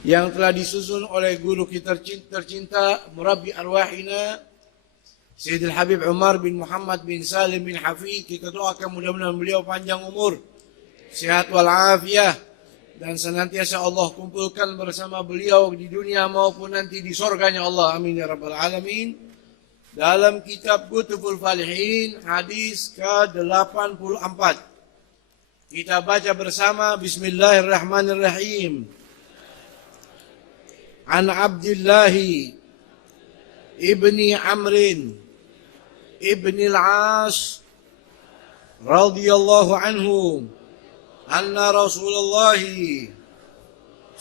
yang telah disusun oleh guru kita tercinta Murabbi Arwahina Sayyidil Habib Umar bin Muhammad bin Salim bin Hafid. Kita doakan mudah-mudahan beliau panjang umur, sehat walafiat, dan senantiasa Allah kumpulkan bersama beliau di dunia maupun nanti di surganya Allah. Amin ya rabbal alamin. Dalam kitab Kutubul Falihin hadis ke-84 kita baca bersama. Bismillahirrahmanirrahim. An Abdullah ibni Amrin ibni al-As radhiyallahu anhu anna Rasulullah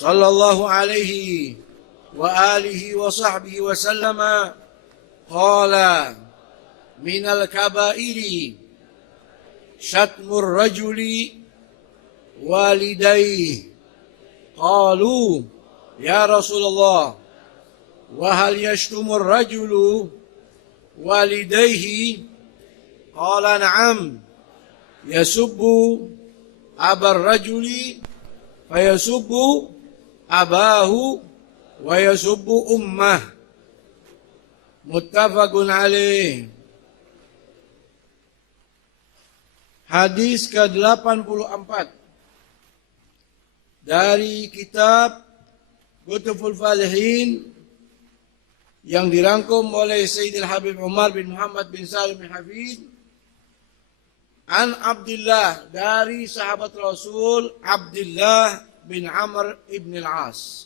sallallahu alaihi wa alihi wa sahbihi wa sallama qala minal kabairi syatmur rajuli walidayhi. Qalu ya Rasulullah wa hal yashtumur rajulu walidayhi? Qala na'am, yasubbu abar rajuli fayasubbu abahu wa yasubbu ummah. Muttafaqun alaih. Hadis ke-84 dari kitab Kutubul Falihin yang dirangkum oleh Sayyidil Habib Umar bin Muhammad bin Salim bin Hafid. An Abdullah, dari sahabat Rasul Abdullah bin Amr ibn al-As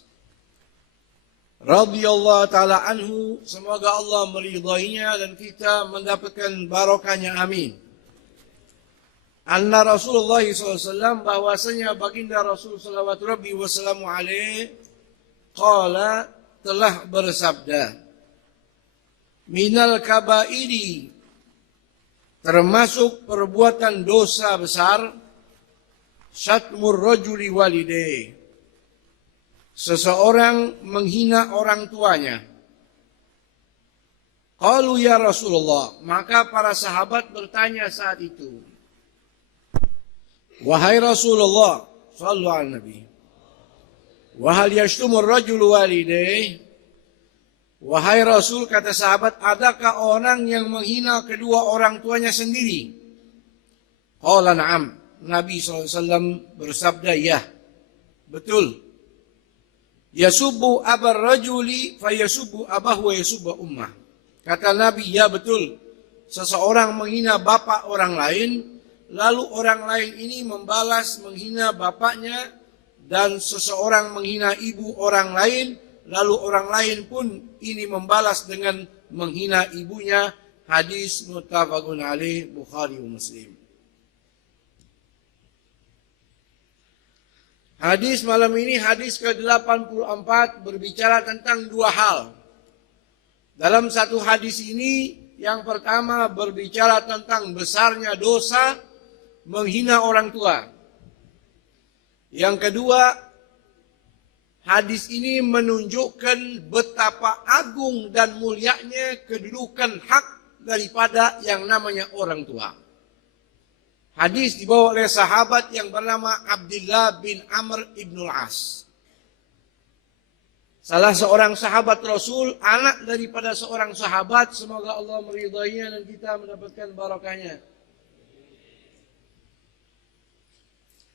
radhiyallahu ta'ala anhu, semoga Allah meridainya dan kita mendapatkan barokahnya, amin. Anna Rasulullah SAW, bahwasanya baginda Rasul sallallahu alaihi wasallam qala, telah bersabda, minal kabairi, termasuk perbuatan dosa besar, syatmur rajuli walidayhi, seseorang menghina orang tuanya. Qalu ya Rasulullah, maka para sahabat bertanya saat itu, wahai Rasulullah, sallu ala nabi, wa hal yashtumur rajulu walidayhi? Wahai Rasul, kata sahabat, adakah orang yang menghina kedua orang tuanya sendiri? Qala na'am, Nabi SAW bersabda, ya, betul. Yasubbu abar rajuli fayasubbu abahu wa yasubbu ummah. Kata Nabi, ya betul. Seseorang menghina bapak orang lain, lalu orang lain ini membalas menghina bapaknya, dan seseorang menghina ibu orang lain, lalu orang lain pun ini membalas dengan menghina ibunya. Hadis muttafaqun alaih, Bukhari wa Muslim. Hadis malam ini, hadis ke-84, berbicara tentang dua hal. Dalam satu hadis ini, yang pertama berbicara tentang besarnya dosa menghina orang tua. Yang kedua, hadis ini menunjukkan betapa agung dan mulianya kedudukan hak daripada yang namanya orang tua. Hadis dibawa oleh sahabat yang bernama Abdullah bin Amr ibn al-As. Salah seorang sahabat Rasul, anak daripada seorang sahabat, semoga Allah meridainya dan kita mendapatkan barakahnya.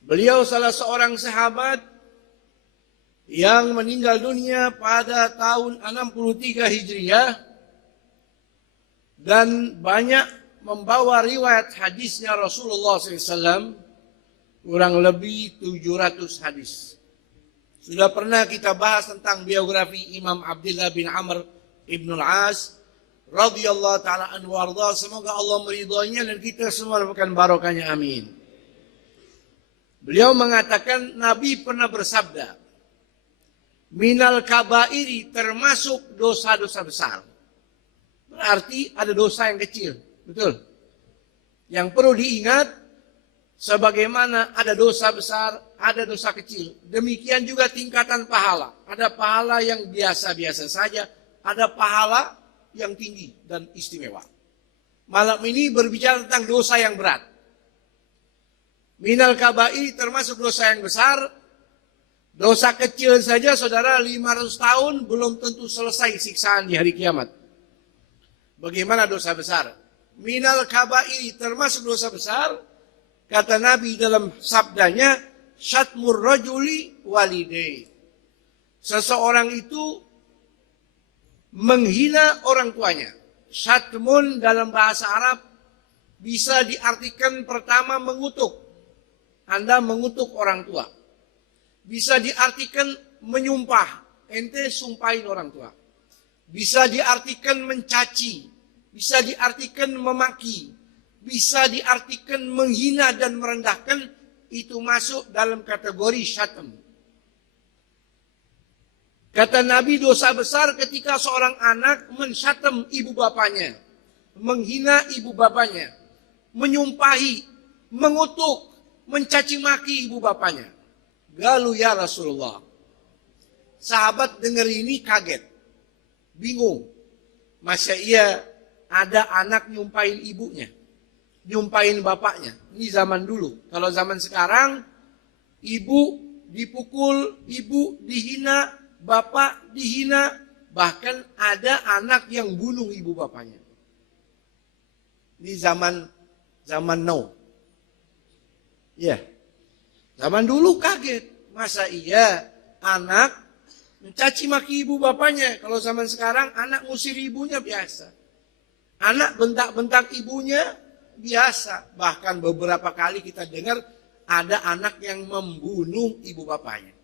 Beliau salah seorang sahabat yang meninggal dunia pada tahun 63 Hijriah dan banyak membawa riwayat hadisnya Rasulullah SAW, kurang lebih 700 hadis. Sudah pernah kita bahas tentang biografi Imam Abdullah bin Amr ibn al-As radhiyallahu ta'ala anhu warda. Semoga Allah meridainya dan kita semua mendapatkan barokahnya, amin. Beliau mengatakan, Nabi pernah bersabda, minal kabairi, termasuk dosa-dosa besar. Berarti ada dosa yang kecil, betul. Yang perlu diingat, sebagaimana ada dosa besar, ada dosa kecil. Demikian juga tingkatan pahala. Ada pahala yang biasa-biasa saja, ada pahala yang tinggi dan istimewa. Malam ini berbicara tentang dosa yang berat. Minal kabair, termasuk dosa yang besar, Dosa kecil saja saudara 500 tahun belum tentu selesai siksaan di hari kiamat. Bagaimana dosa besar? Minal kabairi, termasuk dosa besar. Kata Nabi dalam sabdanya, syatmur rajuli walidayhi. Seseorang itu menghina orang tuanya. Syatmun dalam bahasa Arab bisa diartikan pertama mengutuk. Anda mengutuk orang tua. Bisa diartikan menyumpah. Ente sumpahin orang tua. Bisa diartikan mencaci. Bisa diartikan memaki. Bisa diartikan menghina dan merendahkan. Itu masuk dalam kategori syatm. Kata Nabi, dosa besar ketika seorang anak mensyatam ibu bapanya. Menghina ibu bapanya. Menyumpahi. Mengutuk. Mencaci maki ibu bapanya. Galu ya Rasulullah. Sahabat dengar ini kaget. Bingung. Masa iya ada anak nyumpahin ibunya. Nyumpahin bapaknya. Ini zaman dulu. Kalau zaman sekarang, ibu dipukul, ibu dihina, bapak dihina. Bahkan ada anak yang bunuh ibu bapaknya. Ini zaman now. Ya. Zaman dulu kaget. Masa iya anak mencaci maki ibu bapaknya. Kalau zaman sekarang anak ngusir ibunya biasa. Anak bentak-bentak ibunya biasa. Bahkan beberapa kali kita dengar ada anak yang membunuh ibu bapaknya.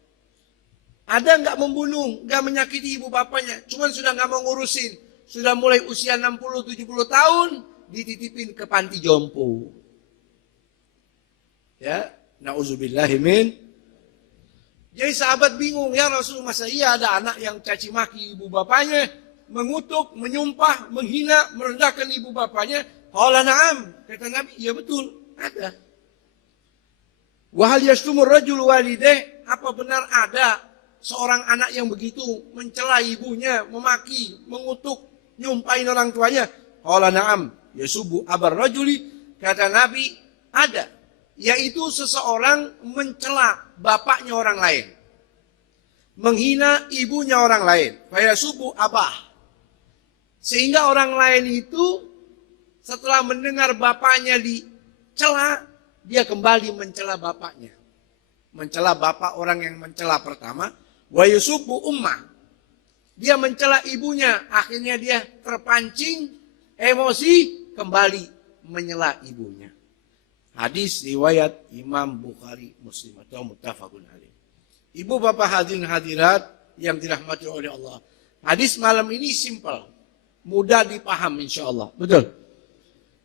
Ada nggak membunuh, nggak menyakiti ibu bapaknya. Cuman sudah nggak mau ngurusin. Sudah mulai usia 60-70 tahun dititipin ke panti jompo. Ya. Na'udzubillahimin. Jadi sahabat bingung, ya Rasul, masa iya ada anak yang caci maki ibu bapaknya, mengutuk, menyumpah, menghina, merendahkan ibu bapaknya? Qala na'am. Kata Nabi, ya betul, ada. Wa hal yashtumur rajul walidayh, apa benar ada seorang anak yang begitu mencela ibunya, memaki, mengutuk, nyumpahin orang tuanya? Qala na'am. Yasubu abar rajuli. Kata Nabi, ada. Yaitu seseorang mencela bapaknya orang lain. Menghina ibunya orang lain. Fayasubu abah. Sehingga orang lain itu setelah mendengar bapaknya dicela, dia kembali mencela bapaknya. Mencela bapak orang yang mencela pertama. Wayasubu ummah. Dia mencela ibunya. Akhirnya dia terpancing, emosi, kembali menyela ibunya. Hadis riwayat Imam Bukhari Muslim atau muttafaqun alaih. Ibu bapak hadirin hadirat yang dirahmati oleh Allah. Hadis malam ini simpel. Mudah dipaham insyaallah. Betul.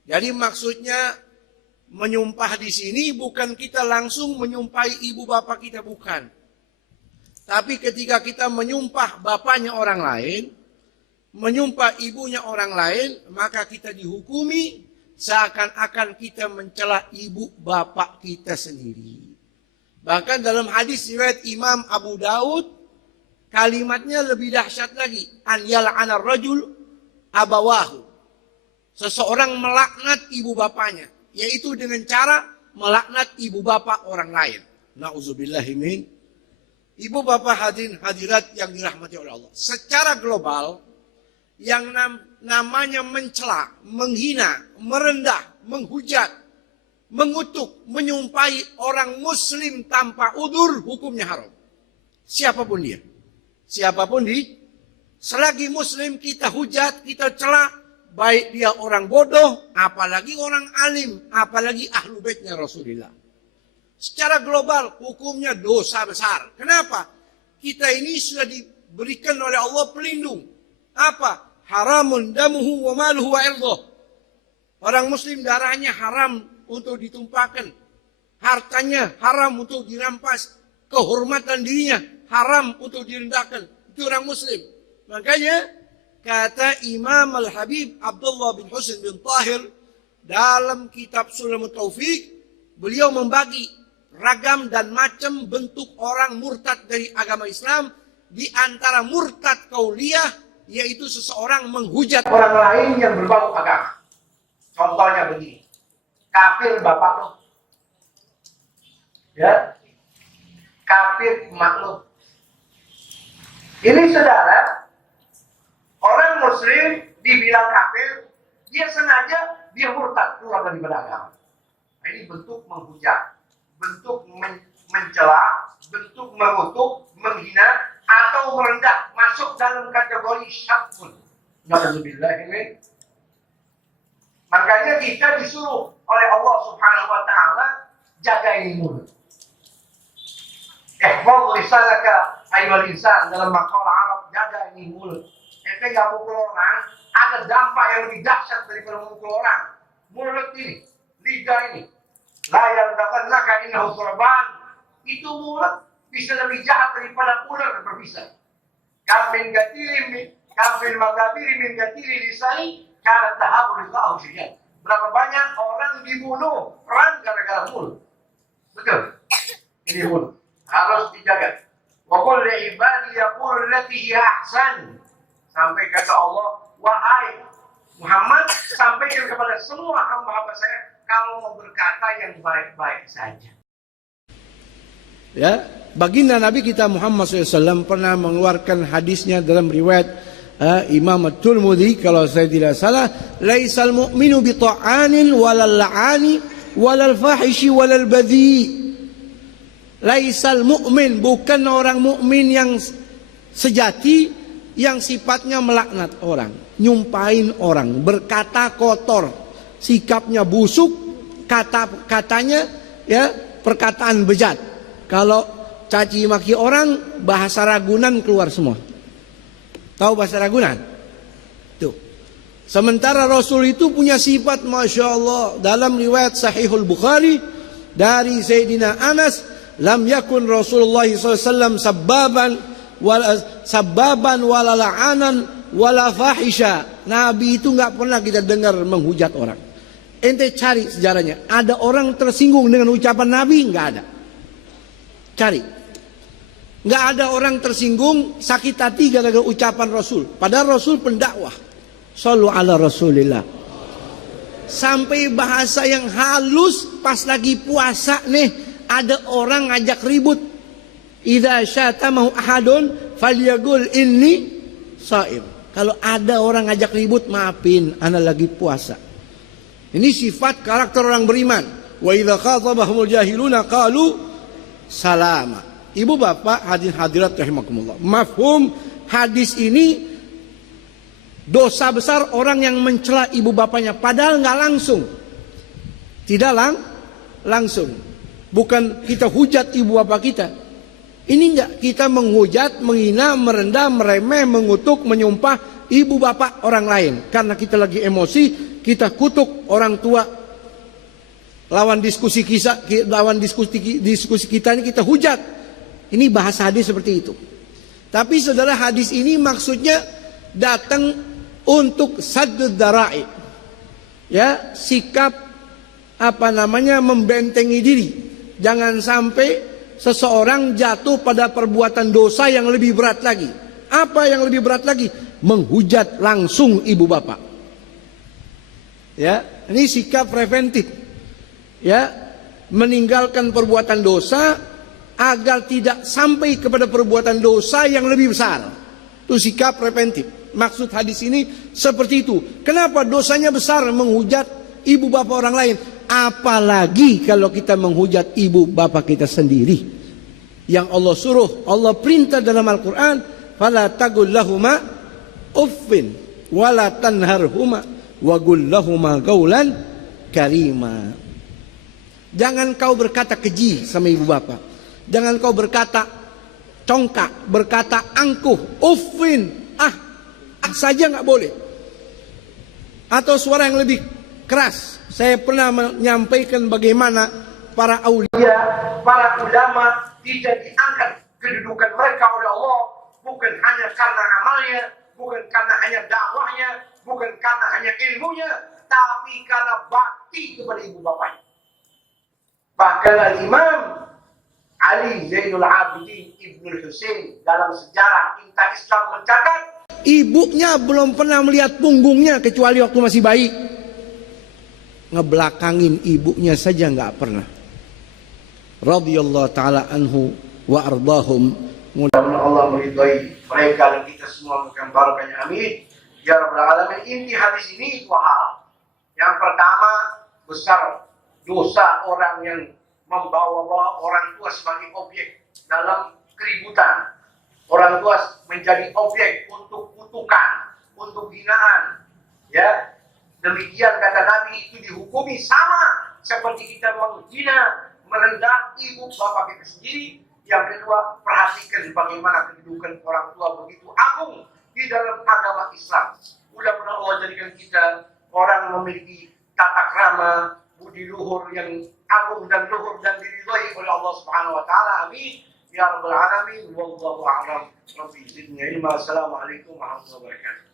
Jadi maksudnya menyumpah di sini bukan kita langsung menyumpahi ibu bapak kita, bukan. Tapi ketika kita menyumpah bapaknya orang lain, menyumpah ibunya orang lain, maka kita dihukumi seakan-akan kita mencela ibu bapak kita sendiri. Bahkan dalam hadis riwayat Imam Abu Daud, kalimatnya lebih dahsyat lagi. An yal'ana rajul abawahu. Seseorang melaknat ibu bapaknya. Yaitu dengan cara melaknat ibu bapak orang lain. Na'udzubillahimin. Ibu bapak hadirin hadirat yang dirahmati oleh Allah. Secara global, yang namanya mencela, menghina, merendah, menghujat, mengutuk, menyumpahi orang muslim tanpa udzur, hukumnya haram. Siapapun dia. Siapapun selagi muslim kita hujat, kita cela, baik dia orang bodoh, apalagi orang alim, apalagi ahlu baitnya Rasulullah. Secara global hukumnya dosa besar. Kenapa? Kita ini sudah diberikan oleh Allah pelindung. Apa? Haramun damuhu wa maluhu wa irdoh. Orang muslim darahnya haram untuk ditumpahkan. Hartanya haram untuk dirampas. Kehormatan dirinya haram untuk direndahkan. Itu orang muslim. Makanya kata Imam Al-Habib Abdullah bin Husain bin Tahir dalam kitab Sulamut Taufiq, beliau membagi ragam dan macam bentuk orang murtad dari agama Islam. Di antara murtad qauliyah, yaitu seseorang menghujat orang lain yang berbau agama. Contohnya begini. Kafir bapak lo. Ya. kafir maklum. Ini saudara, orang muslim dibilang kafir, dia sengaja dia murtad keluar dari agama. Nah, ini bentuk menghujat, bentuk mencela, bentuk mengutuk, menghina, atau merendah, masuk dalam kategori syabun. Na'udzubillah ini. Makanya kita disuruh oleh Allah Subhanahu wa Ta'ala jaga ini mulut. Ihfaz lisanaka ayyuhal insan, dalam maqal Arab, jaga ini mulut. Ente nggak mukul orang, ada dampak yang lebih dahsyat daripada memukul orang. Mulut ini, lidah ini. La yardaqannaka innahu thurban. Itu mulut bisa lebih jahat daripada ular berbisa. Kafin gatirin magabiri min gatiri lisani karena tahabul liqa'u syijat. Berapa banyak orang dibunuh perang gara-gara mulut. Betul. Ini mulut harus dijaga. Wa qul li ibadi yaqulu allati hiya ahsan. Sampai kata Allah, wahai Muhammad, sampaikan kepada semua hamba-hamba saya kalau mau berkata yang baik-baik saja. Ya, baginda Nabi kita Muhammad SAW pernah mengeluarkan hadisnya dalam riwayat Imam At-Tirmidzi kalau saya tidak salah, laisal mu'minu bi ta'anin walal la'ani walal fahishi walal badhi. Laisal mu'min, bukan orang mukmin yang sejati yang sifatnya melaknat orang, nyumpahin orang, berkata kotor, sikapnya busuk, katanya ya perkataan bejat. Kalau caci maki orang, bahasa Ragunan keluar semua. Tahu bahasa Ragunan? Tuh. Sementara Rasul itu punya sifat Masya Allah. Dalam riwayat Sahihul Bukhari dari Sayyidina Anas, lam yakun Rasulullah SAW sabbaban wala la'anan wala fahisha. Nabi itu nggak pernah kita dengar menghujat orang. Ente cari sejarahnya. Ada orang tersinggung dengan ucapan Nabi? Nggak ada. Cari. Nggak ada orang tersinggung sakit hati gara-gara ucapan Rasul. Padahal Rasul pendakwah. Shallu ala Rasulillah. Sampai bahasa yang halus pas lagi puasa nih, ada orang ngajak ribut. Idza syatamahu ahadun falyaqul inni shaim. Kalau ada orang ngajak ribut, maafin, ana lagi puasa. Ini sifat karakter orang beriman. Wa idza khatabahumul jahiluna qalu salama. Ibu bapak hadirin hadirat rahimakumullah. Mafhum hadis ini, dosa besar orang yang mencela ibu bapaknya padahal nggak langsung. Tidak langsung. Bukan kita hujat ibu bapak kita. Ini enggak, kita menghujat, menghina, merendah, meremeh, mengutuk, menyumpah ibu bapak orang lain. Karena kita lagi emosi, kita kutuk orang tua. Lawan diskusi kita ini kita hujat. Ini bahasa hadis seperti itu. Tapi saudara, hadis ini maksudnya datang untuk saddud dara'i. Ya, sikap membentengi diri. Jangan sampai seseorang jatuh pada perbuatan dosa yang lebih berat lagi. Apa yang lebih berat lagi? Menghujat langsung ibu bapak. Ya, ini sikap preventif. Ya, meninggalkan perbuatan dosa agar tidak sampai kepada perbuatan dosa yang lebih besar. Itu sikap preventif. Maksud hadis ini seperti itu. Kenapa dosanya besar menghujat ibu bapak orang lain? Apalagi kalau kita menghujat ibu bapak kita sendiri. Yang Allah suruh, Allah perintah dalam Al-Quran, fala taqul lahuma uffin wala tanharhuma wa qul lahuma qawlan karima. Jangan kau berkata keji sama ibu bapak. Jangan kau berkata congkak, berkata angkuh, uffin, saja nggak boleh. Atau suara yang lebih keras. Saya pernah menyampaikan bagaimana para aulia, para ulama tidak diangkat kedudukan mereka oleh Allah, bukan hanya karena amalnya, bukan karena hanya dakwahnya, bukan karena hanya ilmunya, tapi karena bakti kepada ibu bapaknya. Bahkan Al-Imam Ali Zainul Abidin Ibnul Husain dalam sejarah Inta Islam mencatat, ibunya belum pernah melihat punggungnya kecuali waktu masih bayi. Ngebelakangin ibunya saja nggak pernah. Radhiyallahu taala anhu wa ardahum. Mudah-mudahan Allah meridhai mereka dan kita semua memberikan barokahnya. Amin. Ya Rabbal Alamin. Inti hadis ini dua hal. Yang pertama, besar dosa orang yang membawa orang tua sebagai objek dalam keributan. Orang tua menjadi objek untuk kutukan, untuk hinaan. Ya, demikian kata Nabi, itu dihukumi sama seperti kita menghina, merendah ibu bapak kita sendiri. Yang kedua, perhatikan bagaimana kedudukan orang tua begitu agung di dalam agama Islam. Mudah-mudahan Allah jadikan kita orang memiliki tata krama, budi luhur yang agung dan luhur dan diridhai oleh Allah Subhanahu wa taala. Amin. Ya Rabbal Alamin. Wallahu a'lam. Rabbi zidni ilma. Assalamualaikum warahmatullahi wabarakatuh.